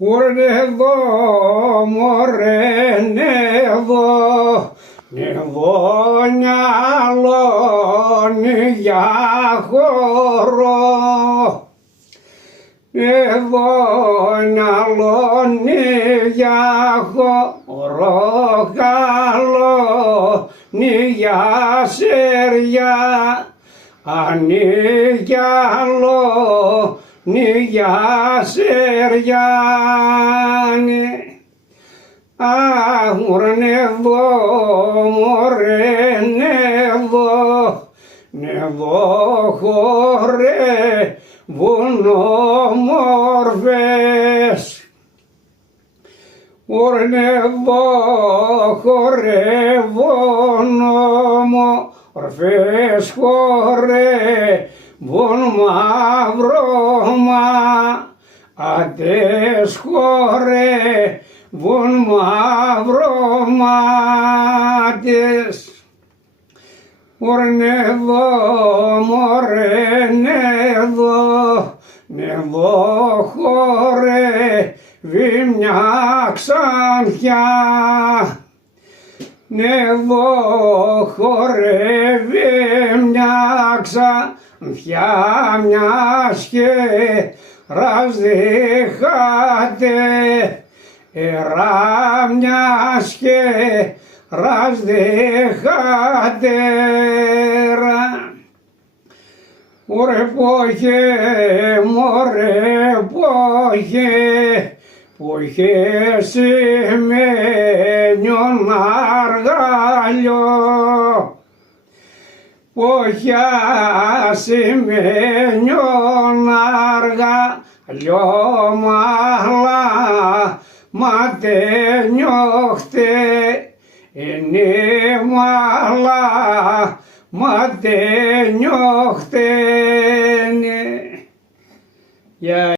Ουρνεδό, μωρέ, νεδό, νεβόνιαλόνι για χώρο. Νεβόνιαλόνι για χώρο, καλόνι για σέρια, ανήγιαλόνι για σεριάνι. Ουρνεδό, μωρέ, νεδό, νεδό χορεύουν όμορφες. Ουρνεδό χορεύουν όμορφες, χορεύουν μαύρωμα, άντες χορεύουν μαύρωμάτες. Ουρνεδό, μωρέ, νεδό, νεδό χορεύει μια ξανθιά. Νεδό χορεύει μια ξανθιά, μιας χέρας δέχατε, μιας χέρας δέχατε. Ωρε πόχε, μωρέ πόχε, πόχε σημαίνιον αργάλιο. Πόχια σημαίνιον αργάλιο, μαλά μάτε νιώχτε, είναι μαλά μάτε νιώχτε.